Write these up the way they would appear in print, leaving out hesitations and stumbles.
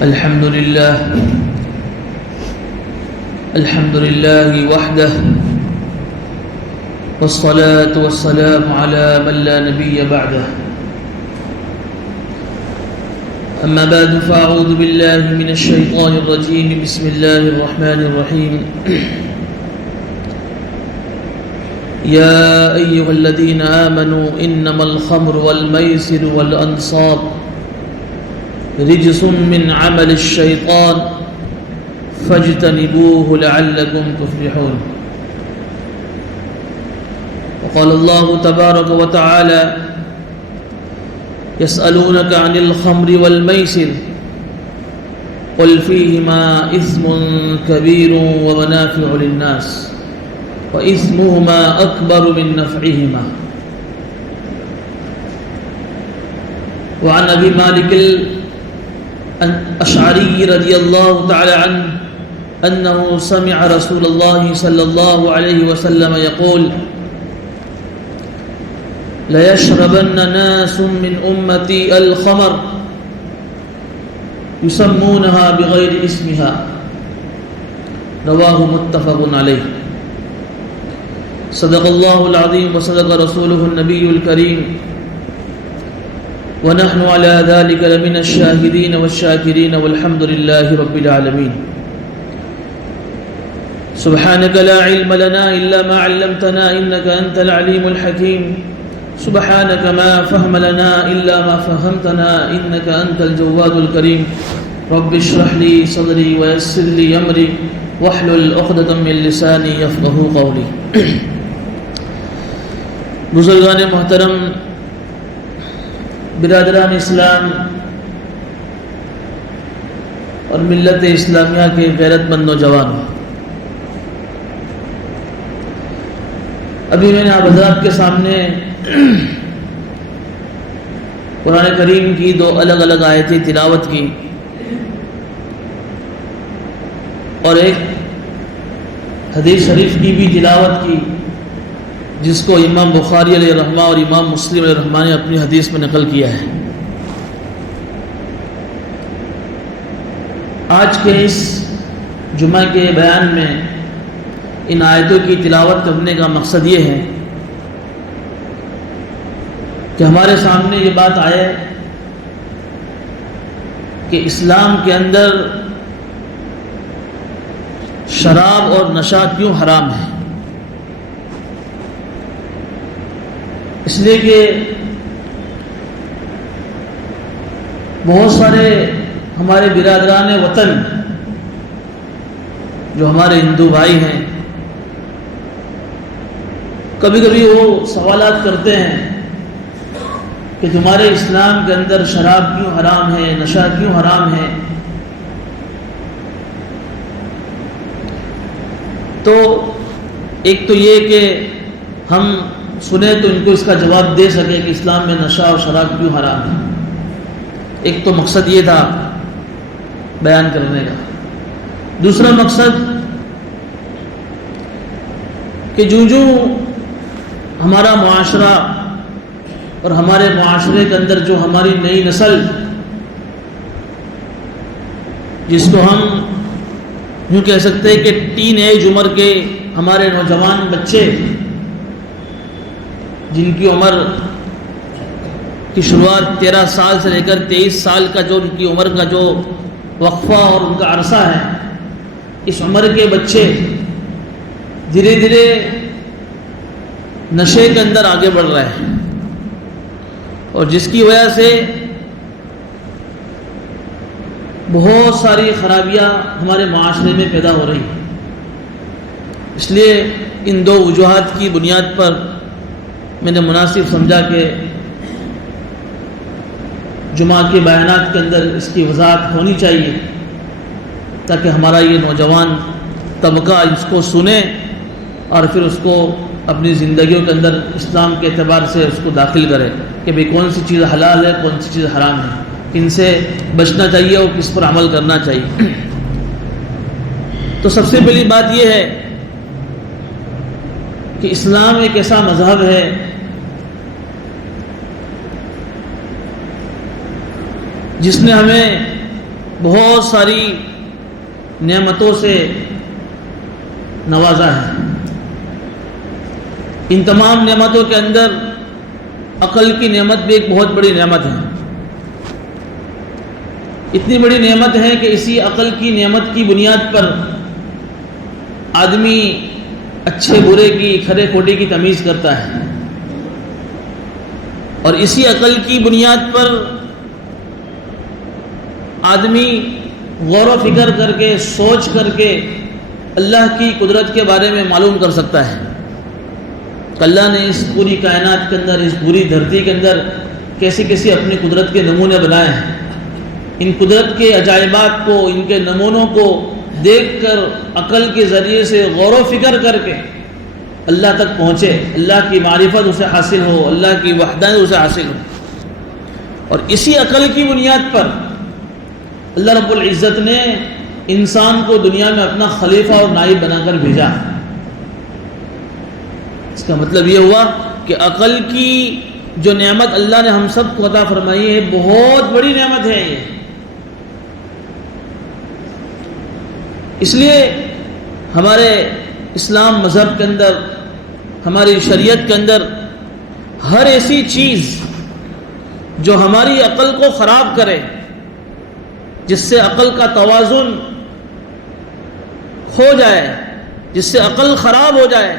الحمد لله وحده والصلاة والسلام على من لا نبي بعده أما بعد فأعوذ بالله من الشيطان الرجيم بسم الله الرحمن الرحيم يا أيها الذين آمنوا إنما الخمر والميسر والأنصاب رجس من عمل الشيطان فاجتنبوه لعلكم تفلحون. وقال الله تبارك وتعالى يسألونك عن الخمر والميسر قل فيهما إثم كبير ومنافع للناس وإثمهما أكبر من نفعهما. وعن أبي مالك الأشعري رضي الله تعالى عنه أنه سمع رسول الله صلى الله عليه وسلم يقول ليشربن ناس من أمتي الخمر يسمونها بغير اسمها. رواه متفق عليه. صدق الله العظيم وصدق رسوله النبي الكريم ونحن على ذلك لمن الشاهدين والشاكرين والحمد لله رب العالمين. سبحانك لا علم لنا إلا ما علمتنا إنك أنت العليم الحكيم. سبحانك ما فهم لنا إلا ما فهمتنا إنك أنت الجواد الكريم. رب اشرح لي صدري ويسر لي أمري واحلل عقدة من لساني يفقهوا قولي. بزرگان محترم، برادران اسلام اور ملت اسلامیہ کے غیرت مند نوجوان، ابھی میں نے آپ حضرات کے سامنے قرآن کریم کی دو الگ الگ آیتیں تلاوت کی اور ایک حدیث شریف کی بھی تلاوت کی جس کو امام بخاری علیہ رحمہ اور امام مسلم علیہ رحمہ نے اپنی حدیث میں نقل کیا ہے. آج کے اس جمعہ کے بیان میں ان آیتوں کی تلاوت کرنے کا مقصد یہ ہے کہ ہمارے سامنے یہ بات آئے کہ اسلام کے اندر شراب اور نشہ کیوں حرام ہے. اس لیے کہ بہت سارے ہمارے برادران وطن جو ہمارے ہندو بھائی ہیں، کبھی کبھی وہ سوالات کرتے ہیں کہ تمہارے اسلام کے اندر شراب کیوں حرام ہے، نشہ کیوں حرام ہے. تو ایک تو یہ کہ ہم سنیں تو ان کو اس کا جواب دے سکے کہ اسلام میں نشہ اور شراب کیوں حرام ہے. ایک تو مقصد یہ تھا بیان کرنے کا. دوسرا مقصد کہ جو ہمارا معاشرہ اور ہمارے معاشرے کے اندر جو ہماری نئی نسل، جس کو ہم یوں کہہ سکتے ہیں کہ ٹین ایج عمر کے ہمارے نوجوان بچے، جن کی عمر کی شروعات 13 سال سے لے کر 23 سال کا جو ان کی عمر کا جو وقفہ اور ان کا عرصہ ہے، اس عمر کے بچے دھیرے دھیرے نشے کے اندر آگے بڑھ رہے ہیں اور جس کی وجہ سے بہت ساری خرابیاں ہمارے معاشرے میں پیدا ہو رہی ہیں. اس لیے ان دو وجوہات کی بنیاد پر میں نے مناسب سمجھا کہ جمعہ کے بیانات کے اندر اس کی وضاحت ہونی چاہیے تاکہ ہمارا یہ نوجوان طبقہ اس کو سنے اور پھر اس کو اپنی زندگیوں کے اندر اسلام کے اعتبار سے اس کو داخل کرے کہ بھئی کون سی چیز حلال ہے، کون سی چیز حرام ہے، کن سے بچنا چاہیے اور کس پر عمل کرنا چاہیے. تو سب سے پہلی بات یہ ہے کہ اسلام ایک ایسا مذہب ہے جس نے ہمیں بہت ساری نعمتوں سے نوازا ہے. ان تمام نعمتوں کے اندر عقل کی نعمت بھی ایک بہت بڑی نعمت ہے. اتنی بڑی نعمت ہے کہ اسی عقل کی نعمت کی بنیاد پر آدمی اچھے برے کی، کھرے کھوٹے کی تمیز کرتا ہے، اور اسی عقل کی بنیاد پر آدمی غور و فکر کر کے، سوچ کر کے اللہ کی قدرت کے بارے میں معلوم کر سکتا ہے کہ اللہ نے اس پوری کائنات کے اندر، اس پوری دھرتی کے اندر کیسی کیسی اپنی قدرت کے نمونے بنائے ہیں. ان قدرت کے عجائبات کو، ان کے نمونوں کو دیکھ کر عقل کے ذریعے سے غور و فکر کر کے اللہ تک پہنچے، اللہ کی معرفت اسے حاصل ہو، اللہ کی وحدانیت اسے حاصل ہو. اور اسی عقل کی بنیاد پر اللہ رب العزت نے انسان کو دنیا میں اپنا خلیفہ اور نائب بنا کر بھیجا. اس کا مطلب یہ ہوا کہ عقل کی جو نعمت اللہ نے ہم سب کو عطا فرمائی ہے، بہت بڑی نعمت ہے یہ. اس لیے ہمارے اسلام مذہب کے اندر، ہماری شریعت کے اندر ہر ایسی چیز جو ہماری عقل کو خراب کرے، جس سے عقل کا توازن کھو جائے، جس سے عقل خراب ہو جائے،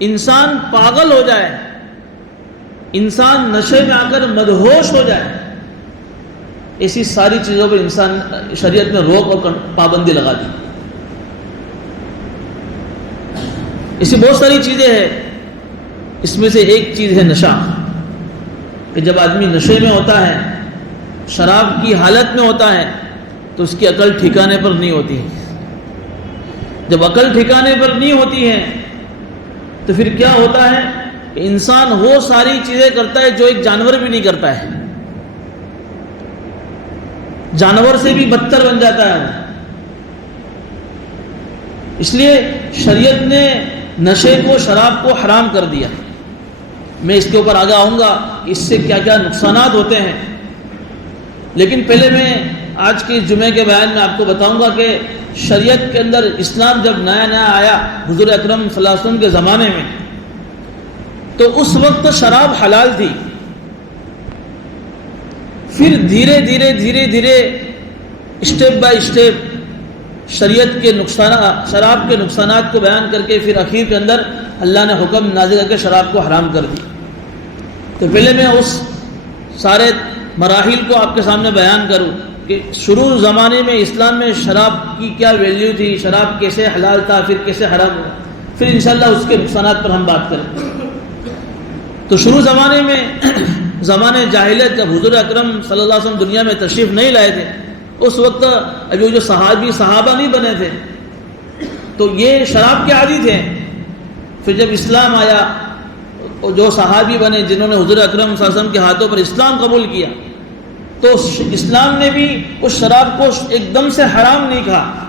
انسان پاگل ہو جائے، انسان نشے میں آ کر مدہوش ہو جائے، ایسی ساری چیزوں پر انسان شریعت میں روک اور پابندی لگا دی. ایسی بہت ساری چیزیں ہیں. اس میں سے ایک چیز ہے نشہ، کہ جب آدمی نشے میں ہوتا ہے، شراب کی حالت میں ہوتا ہے، تو اس کی عقل ٹھکانے پر نہیں ہوتی ہے. جب عقل ٹھکانے پر نہیں ہوتی ہے تو پھر کیا ہوتا ہے کہ انسان وہ ساری چیزیں کرتا ہے جو ایک جانور بھی نہیں کرتا ہے. جانور سے بھی بدتر بن جاتا ہے. اس لیے شریعت نے نشے کو، شراب کو حرام کر دیا. میں اس کے اوپر آگے آؤں گا کہ اس سے کیا کیا نقصانات ہوتے ہیں، لیکن پہلے میں آج کے جمعے کے بیان میں آپ کو بتاؤں گا کہ شریعت کے اندر اسلام جب نیا نیا آیا حضور اکرم صلی اللہ علیہ وسلم کے زمانے میں، تو اس وقت شراب حلال تھی. پھر دھیرے دھیرے دھیرے دھیرے اسٹیپ بائی اسٹیپ شریعت کے نقصانات، شراب کے نقصانات کو بیان کر کے پھر اخیر کے اندر اللہ نے حکم نازل کر کے شراب کو حرام کر دی. تو پہلے میں اس سارے مراحل کو آپ کے سامنے بیان کروں کہ شروع زمانے میں اسلام میں شراب کی کیا ویلیو تھی، شراب کیسے حلال تھا، پھر کیسے حرام ہوا، پھر انشاءاللہ اس کے نقصانات پر ہم بات کریں. تو شروع زمانے میں، زمانے جاہلیت، جب حضور اکرم صلی اللہ علیہ وسلم دنیا میں تشریف نہیں لائے تھے، اس وقت ابھی جو صحابہ نہیں بنے تھے، تو یہ شراب کے عادی تھے. پھر جب اسلام آیا، جو صحابی بنے جنہوں نے حضور اکرم صلی اللہ علیہ وسلم کے ہاتھوں پر اسلام قبول کیا، تو اسلام نے بھی اس شراب کو ایک دم سے حرام نہیں کہا،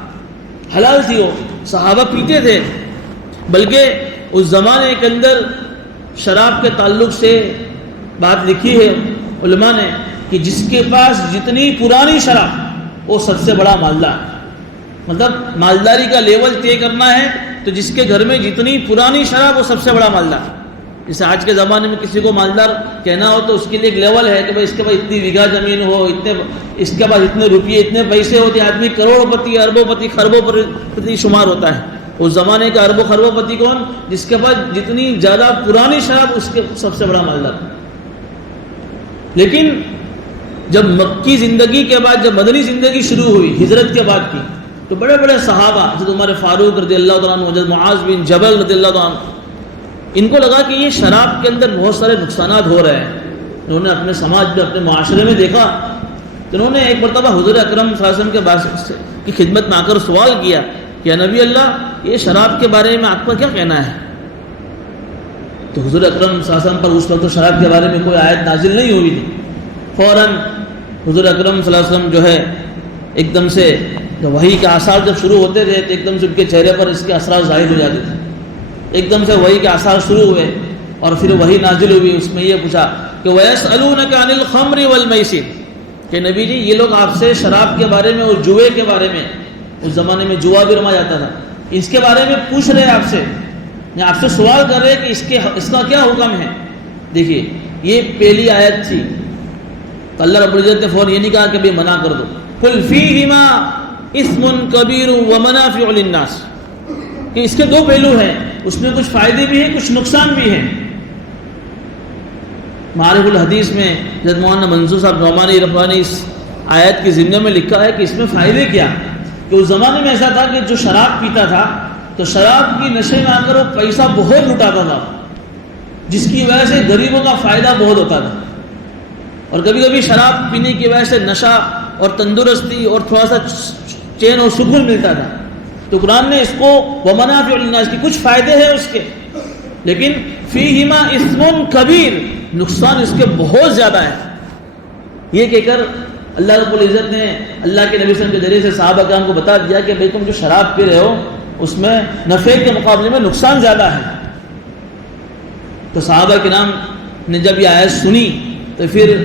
حلال تھی. وہ صحابہ پیتے تھے، بلکہ اس زمانے کے اندر شراب کے تعلق سے بات لکھی ہے علماء نے کہ جس کے پاس جتنی پرانی شراب وہ سب سے بڑا مالدار. مطلب مالداری کا لیول طے کرنا ہے تو جس کے گھر میں جتنی پرانی شراب وہ سب سے بڑا مالدار. جیسے آج کے زمانے میں کسی کو مالدار کہنا ہو تو اس کے لیے ایک لیول ہے کہ بھائی اس کے پاس اتنی بیگھا زمین ہو، اس کے پاس اتنے روپیے، اتنے پیسے ہوتے ہیں. آدمی کروڑ پتی، اربوں پتی، خربوں پتی شمار ہوتا ہے. اس زمانے کا اربوں خربوں پتی کون؟ جس کے پاس جتنی زیادہ پرانی شراب اس کے سب سے بڑا مالدار. لیکن جب مکی زندگی کے بعد، جب مدنی زندگی شروع ہوئی ہجرت کے بعد کی، تو بڑے بڑے صحابہ حضرت عمر فاروق رضی اللہ تعالیٰ عنہ، حضرت معاذ بن جبل رضی اللہ تعالیٰ عنہ، ان کو لگا کہ یہ شراب کے اندر بہت سارے نقصانات ہو رہے ہیں. انہوں نے اپنے سماج میں، اپنے معاشرے میں دیکھا، تو انہوں نے ایک مرتبہ حضور اکرم صلی اللہ علیہ وسلم کی خدمت میں آ کر سوال کیا کہ نبی اللہ، یہ شراب کے بارے میں آپ کا کیا کہنا ہے؟ تو حضور اکرم صلی اللہ علیہ وسلم پر اس وقت شراب کے بارے میں کوئی آیت نازل نہیں ہوئی تھی. فوراً حضور اکرم صلی اللہ علیہ وسلم جو ہے ایک دم سے، جب وحی کے آثار جب شروع ہوتے تھے تو ایک دم سے ان کے چہرے پر اس کے اثرات ظاہر ہو جاتے تھے. ایک دم سے وحی کے آثار شروع ہوئے اور پھر وحی نازل ہوئی. اس میں یہ پوچھا کہ وَيَسْأَلُونَكَ عَنِ الْخَمْرِ وَالْمَيْسِرِ، کہ نبی جی یہ لوگ آپ سے شراب کے بارے میں اور جوئے کے بارے میں، اس زمانے میں جوا بھی رما جاتا تھا، اس کے بارے میں پوچھ رہے آپ سے، یا آپ سے سوال کر رہے کہ اس کا کیا حکم ہے۔ دیکھیے یہ پہلی آیت تھی، تو اللہ رب العزت نے فوراً یہ نہیں کہا کہ بھئی منع کر دو، قل فیہما اثم کبیر ومنافع للناس، کہ اس کے دو پہلو ہیں، اس میں کچھ فائدے بھی ہیں کچھ نقصان بھی ہیں۔ معارف الحدیث میں حضرت مولانا منصور صاحب نعمانی رفانی اس آیت کے ضمن میں لکھا ہے کہ اس میں فائدے کیا، کہ اس زمانے میں ایسا تھا کہ جو شراب پیتا تھا تو شراب کی نشے میں آ کر وہ پیسہ بہت لٹاتا تھا، جس کی وجہ سے غریبوں کا فائدہ بہت ہوتا تھا، اور کبھی کبھی شراب پینے کی وجہ سے نشہ اور تندرستی اور تھوڑا سا چین اور سکون ملتا تھا۔ تو قرآن نے اس کو ومنافع للناس کی کچھ فائدے ہیں اس کے، لیکن فیہما اثم کبیر، نقصان اس کے بہت زیادہ ہے۔ یہ کہہ کر اللہ رب العزت نے اللہ کے نبی صلی اللہ علیہ وسلم کے ذریعے سے صحابہ کرام کو بتا دیا کہ بھئی تم جو شراب پی رہے ہو اس میں نفع کے مقابلے میں نقصان زیادہ ہے۔ تو صحابہ کرام نے جب یہ آیت سنی تو پھر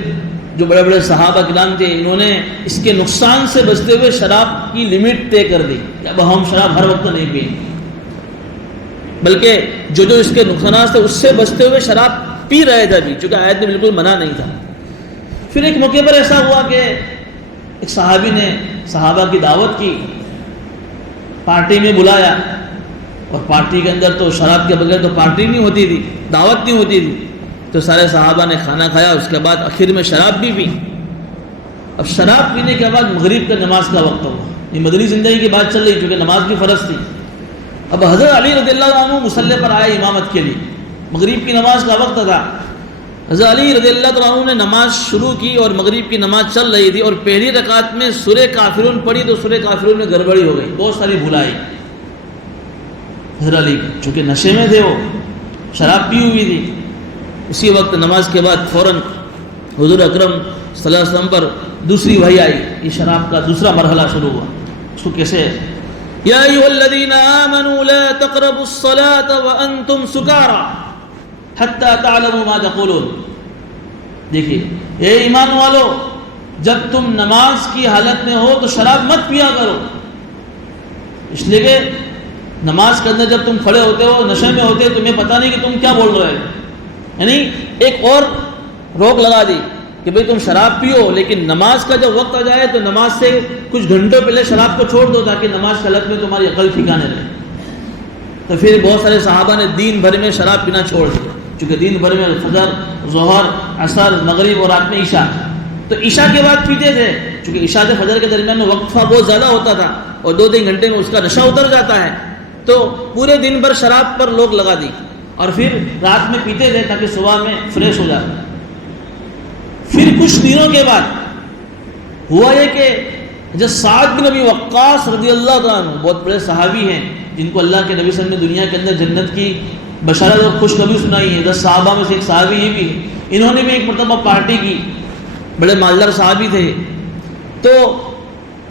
جو بڑے بڑے صحابہ کرام تھے انہوں نے اس کے نقصان سے بچتے ہوئے شراب کی لمٹ طے کر دی کہ اب ہم شراب ہر وقت نہیں پئیں، بلکہ جو اس کے نقصانات تھے اس سے بچتے ہوئے شراب پی رہے تھے ابھی، چونکہ آیت میں بالکل منع نہیں تھا۔ پھر ایک موقع پر ایسا ہوا کہ ایک صحابی نے صحابہ کی دعوت کی، پارٹی میں بلایا، اور پارٹی کے اندر تو شراب کے بغیر تو پارٹی نہیں ہوتی تھی، دعوت نہیں ہوتی تھی، تو سارے صحابہ نے کھانا کھایا، اس کے بعد آخر میں شراب بھی پی۔ اب شراب پینے کے بعد مغرب کا نماز کا وقت ہوا، یہ مدنی زندگی کی بات چل رہی کیونکہ نماز کی فرض تھی۔ اب حضرت علی رضی اللہ عنہ مصلی پر آئے امامت کے لیے، مغرب کی نماز کا وقت تھا۔ حضرت علی رضی اللہ عنہ نے نماز شروع کی اور مغرب کی نماز چل رہی تھی، اور پہلی رکعت میں سورہ کافرون پڑھی تو سورہ کافرون میں گڑبڑی ہو گئی، بہت ساری بھول آئی۔ حضرت علی چونکہ نشے میں تھے، وہ شراب پی ہوئی تھی، اسی وقت نماز کے بعد فوراً حضور اکرم صلی اللہ علیہ وسلم پر دوسری وحی آئی، یہ شراب کا دوسرا مرحلہ شروع ہوا۔ اس کو کیسے، یا ایھا الذین آمنوا لا تقربوا الصلاة وانتم سکارى حتی تعلموا ما تقولون۔ دیکھیے اے ایمان والو، جب تم نماز کی حالت میں ہو تو شراب مت پیا کرو، اس لیے کہ نماز کے اندر جب تم کھڑے ہوتے ہو نشے میں ہوتے تمہیں پتہ نہیں کہ تم کیا بول رہے ہو۔ یعنی ایک اور روک لگا دی کہ بھئی تم شراب پیو، لیکن نماز کا جب وقت آ جائے تو نماز سے کچھ گھنٹوں پہلے شراب کو چھوڑ دو تاکہ نماز کی حالت میں تمہاری عقل ٹھکانے رہے۔ تو پھر بہت سارے صحابہ نے دین بھر میں شراب پینا چھوڑ دیا، چونکہ دین بھر میں فجر، ظہر، عصر، مغرب اور رات میں عشاء، تو عشاء کے بعد پیتے تھے، چونکہ عشاء سے فجر کے درمیان میں وقفہ بہت زیادہ ہوتا تھا اور 2-3 گھنٹے میں اس کا نشہ اتر جاتا ہے، تو پورے دن بھر شراب پر لوگ لگا دی اور پھر رات میں پیتے تھے تاکہ صبح میں فریش ہو جاتا۔ پھر کچھ دنوں کے بعد ہوا یہ کہ جب سعد بن ابی وقاص رضی اللہ عنہ، بہت بڑے صحابی ہیں جن کو اللہ کے نبی صلی اللہ علیہ وسلم نے دنیا کے اندر جنت کی بشارت اور خوشخبری سنائی ہے، 10 صحابہ میں سے ایک صحابی یہ بھی ہے، انہوں نے بھی ایک مرتبہ پارٹی کی، بڑے مالدار صحابی تھے، تو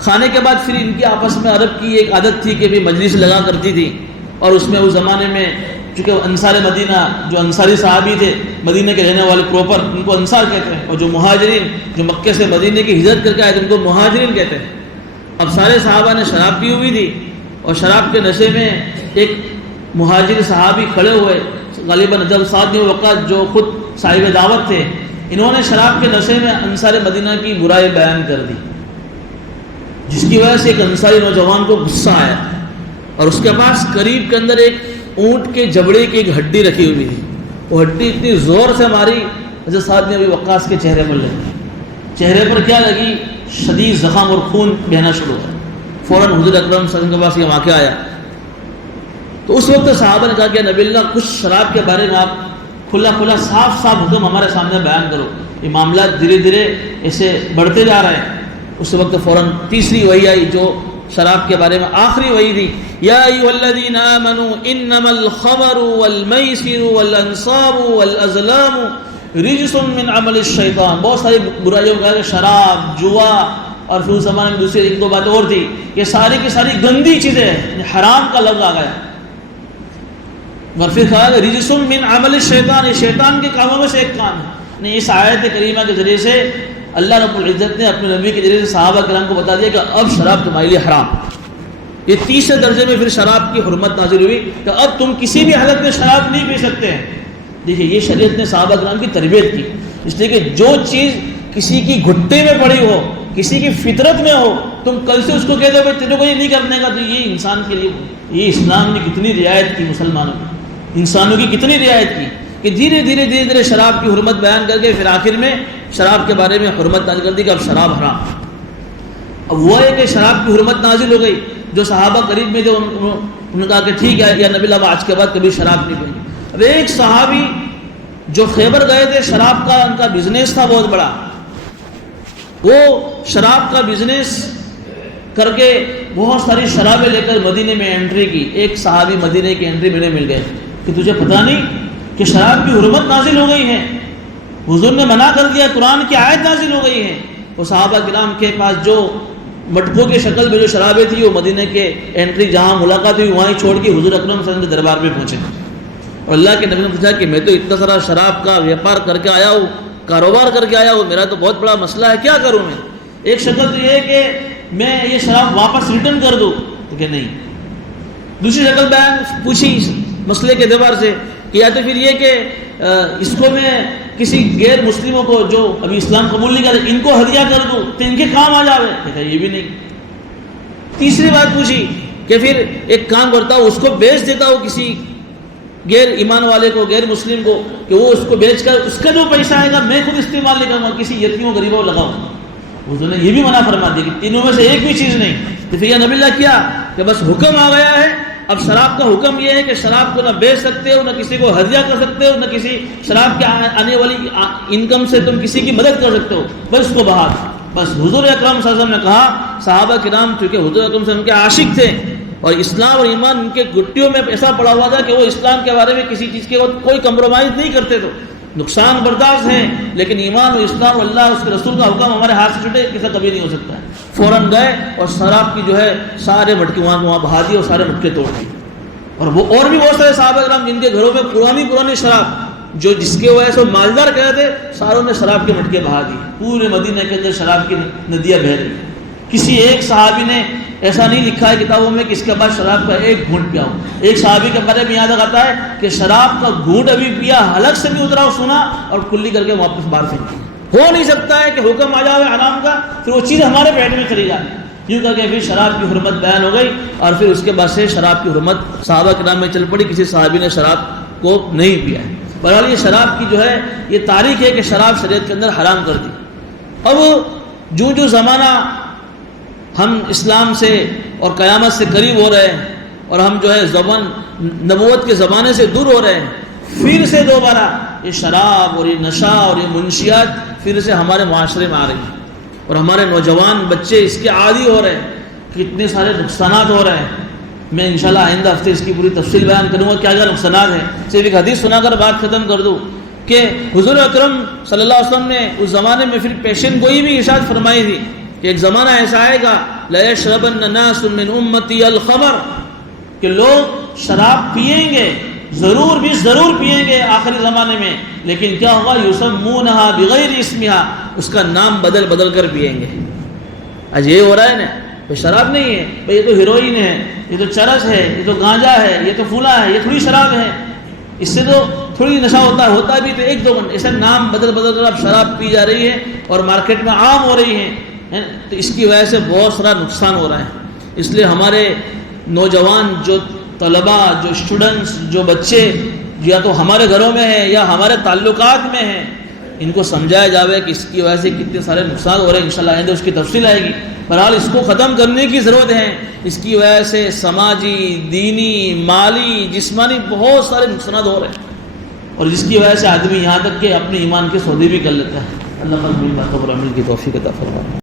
کھانے کے بعد پھر ان کی آپس میں عرب کی ایک عادت تھی کہ بھی مجلس لگا کرتی تھی، اور اس میں اس زمانے میں چونکہ انصار مدینہ جو انصاری صحابی تھے مدینہ کے رہنے والے پروپر، ان کو انصار کہتے ہیں، اور جو مہاجرین جو مکے سے مدینہ کی ہجرت کر کے آئے تھے ان کو مہاجرین کہتے ہیں۔ اب سارے صحابہ نے شراب پی ہوئی تھی اور شراب کے نشے میں ایک مہاجر صحابی کھڑے ہوئے، غالباً جب سعد بن وقاص جو خود صاحب دعوت تھے، انہوں نے شراب کے نشے میں انصار مدینہ کی برائی بیان کر دی، جس کی وجہ سے ایک انصاری نوجوان کو غصہ آیا، اور اس کے پاس قریب کے اندر ایک اونٹ کے جبڑے کی ایک ہڈی رکھی ہوئی تھی، وہ ہڈی اتنی زور سے ماری حضرت سعد بن ابی وقاص کے چہرے پر لگی، چہرے پر کیا لگی، شدید زخم اور خون بہنا شروع ہوا۔ فوراً حضور اکرم صلی اللہ علیہ وسلم کے پاس یہ واقعہ آیا، تو اس وقت صحابہ نے کہا کہ نبی اللہ کچھ شراب کے بارے میں آپ کھلا کھلا صاف صاف حکم ہمارے سامنے بیان کرو، یہ معاملات دھیرے دھیرے ایسے بڑھتے جا رہے ہیں۔ اس وقت فوراً تیسری وحی آئی جو شراب کے بارے میں آخری وحی تھی، یا ایھا الذین آمنوا انما الخمر والمیسر والانصاب والازلام رجس من عمل الشیطان۔ بہت ساری برائیوں کا شراب، جوا، اور پھر اس زمانے میں دوسری 1-2 باتیں اور تھی، یہ ساری کی ساری گندی چیزیں، حرام کا لفظ آ گیا، اور پھر کہا کہ رجس من عمل الشیطان، یہ شیطان کے کاموں میں سے ایک کام ہے۔ اس آیت کریمہ کے ذریعے سے اللہ رب العزت نے اپنے نبی کے ذریعے سے صحابہ کرام کو بتا دیا کہ اب شراب تمہارے لیے حرام. یہ تیسرے درجے میں پھر شراب کی حرمت نازل ہوئی کہ اب تم کسی بھی حالت میں شراب نہیں پی سکتے ہیں. دیکھیے یہ شریعت نے صحابہ کرام کی تربیت کی، اس لیے کہ جو چیز کسی کی گھٹے میں پڑی ہو، کسی کی فطرت میں ہو، تم کل سے اس کو کہہ دو بھائی تیرے کو یہ نہیں کرنے کا، تو یہ انسان کے لیے یہ اسلام نے کتنی رعایت کی مسلمانوں کی، انسانوں کی کتنی رعایت کی کہ دھیرے دھیرے شراب کی حرمت بیان کر کے پھر آخر میں شراب کے بارے میں حرمت نازل کر دی کہ اب شراب حرام. اب وہ ہے کہ شراب کی حرمت نازل ہو گئی، جو صحابہ قریب میں تھے انہوں نے کہا کہ ٹھیک ہے یا نبی اللہ آج کے بعد کبھی شراب نہیں پئیں گے. اب ایک صحابی جو خیبر گئے تھے، شراب کا ان کا بزنس تھا بہت بڑا، وہ شراب کا بزنس کر کے بہت ساری شرابیں لے کر مدینے میں انٹری کی. ایک صحابی مدینے کی انٹری میں مل گئے کہ تجھے پتہ نہیں کہ شراب کی حرمت نازل ہو گئی ہے، حضور نے منع کر دیا، قرآن کی آیت نازل ہو گئی ہے. وہ صحابہ کرام کے پاس جو مٹکوں کی شکل میں جو شرابیں تھیں، وہ مدینے کے انٹری جہاں ملاقات ہوئی وہیں چھوڑ کے حضور اکرم صلی اللہ علیہ وسلم کے دربار میں پہنچے. اور اللہ کے نبی نے پوچھا کہ میں تو اتنا سارا شراب کا ویپار کر کے آیا ہوں، کاروبار کر کے آیا ہوں، میرا تو بہت بڑا مسئلہ ہے، کیا کروں میں؟ ایک شکل تو یہ ہے کہ میں یہ شراب واپس ریٹرن کر دوں، تو کہ نہیں. دوسری شکل بیان پوچھی مسئلے کے اعتبار سے کہ یا تو پھر یہ کہ اس کو میں کسی غیر مسلموں کو جو ابھی اسلام قبول نہیں کرتے ان کو ہدیہ کر دوں تو ان کے کام آ جاوے، کہتا یہ بھی نہیں. تیسری بات پوچھی کہ پھر ایک کام کرتا ہوں، اس کو بیچ دیتا ہوں کسی غیر ایمان والے کو، غیر مسلم کو، کہ وہ اس کو بیچ کر اس کا جو پیسہ آئے گا میں خود استعمال نہیں کروں گا، کسی یتیموں غریبوں کو لگاؤں. حضور نے یہ بھی منع فرما دیا کہ تینوں میں سے ایک بھی چیز نہیں. تو پھر یہ نبی اللہ کیا کہ بس حکم آ گیا ہے. اب شراب کا حکم یہ ہے کہ شراب کو نہ بیچ سکتے ہو، نہ کسی کو ہدیہ کر سکتے ہو، نہ کسی شراب کے آنے والی انکم سے تم کسی کی مدد کر سکتے ہو، بس اس کو بہا. بس حضور اکرم صلی اللہ علیہ وسلم نے کہا، صحابہ کرام چونکہ حضور اکرم صلی اللہ علیہ وسلم کے عاشق تھے اور اسلام اور ایمان ان کے گٹیوں میں ایسا پڑا ہوا تھا کہ وہ اسلام کے بارے میں کسی چیز کے کوئی کمپرومائز نہیں کرتے تھے. نقصان برداشت ہے لیکن ایمان اور اسلام اور اللہ اس کے رسول کا حکم ہمارے ہاتھ سے چھوٹے کیسا کبھی نہیں ہو سکتا ہے. فوراً گئے اور شراب کی جو ہے سارے مٹکے وہاں بہا دیے اور سارے مٹکے توڑ دیے. اور بھی بہت سارے صحابہ کرام جن کے گھروں میں پرانی شراب جو جس کے وجہ سے مالدار گئے تھے، ساروں نے شراب کے مٹکے بہا دیے. پورے مدینہ کے اندر شراب کی ندیاں بہہ رہی. کسی ایک صحابی نے ایسا نہیں لکھا ہے کتابوں میں کہ اس کے بعد شراب کا ایک گھونٹ پیا ہو. ایک صحابی کے بارے میں یاد آتا ہے کہ شراب کا گھونٹ ابھی پیا، حلق سے بھی اترا سنا اور کلی کر کے واپس باہر پھینک دی. ہو نہیں سکتا ہے کہ حکم آ جائے حرام کا پھر وہ چیز ہمارے پیٹ میں چلی جائے. یوں کر کے پھر شراب کی حرمت بیان ہو گئی اور پھر اس کے بعد سے شراب کی حرمت صحابہ کے نام میں چل پڑی. کسی صحابی نے شراب کو نہیں پیا ہے. بہرحال یہ شراب کی جو ہے یہ تاریخ ہے کہ شراب شریعت کے اندر حرام کر دی. اب جو زمانہ ہم اسلام سے اور قیامت سے قریب ہو رہے ہیں اور ہم جو ہے نبوت کے زمانے سے دور ہو رہے ہیں، پھر سے دوبارہ یہ شراب اور یہ نشہ اور یہ منشیات پھر سے ہمارے معاشرے میں آ رہی ہیں اور ہمارے نوجوان بچے اس کے عادی ہو رہے ہیں. کتنے سارے نقصانات ہو رہے ہیں. میں انشاءاللہ آئندہ ہفتے اس کی پوری تفصیل بیان کروں گا کیا کیا نقصانات ہیں. صرف ایک حدیث سنا کر بات ختم کر دوں کہ حضور اکرم صلی اللہ علیہ وسلم نے اس زمانے میں پھر پیشن گوئی بھی ارشاد فرمائی تھی کہ ایک زمانہ ایسا آئے گا لَيَشْرَبَنَّ نَاسٌ مِّنْ أُمَّتِي الْخَمْرَ کہ لوگ شراب پیئیں گے، ضرور پیئیں گے آخری زمانے میں، لیکن کیا ہوگا يُسَمُّونَهَا بِغَيْرِ اسْمِهَا اس کا نام بدل کر پیئیں گے. آج یہ ہو رہا ہے نا، یہ شراب نہیں ہے بھئی، یہ تو ہیروئن ہے، یہ تو چرس ہے، یہ تو گانجا ہے، یہ تو پھولا ہے، یہ تھوڑی شراب ہے. اس سے تو تھوڑی نشہ ہوتا بھی تو ایک دو گھنٹے. ایسا نام بدل کر اب شراب پی جا رہی ہے اور مارکیٹ میں عام ہو رہی ہے. تو اس کی وجہ سے بہت سارا نقصان ہو رہا ہے. اس لیے ہمارے نوجوان جو طلباء، جو اسٹوڈنٹس، جو بچے یا تو ہمارے گھروں میں ہیں یا ہمارے تعلقات میں ہیں، ان کو سمجھایا جاوے کہ اس کی وجہ سے کتنے سارے نقصان ہو رہے ہیں. انشاءاللہ آئندہ اس کی تفصیل آئے گی. بہرحال اس کو ختم کرنے کی ضرورت ہے. اس کی وجہ سے سماجی، دینی، مالی، جسمانی بہت سارے نقصانات ہو رہے ہیں اور جس کی وجہ سے آدمی یہاں تک کہ اپنے ایمان کے سودے بھی کر لیتا ہے. اللہ تعالیٰ باتوں پر عمل کی توفیق عطا فرمائے.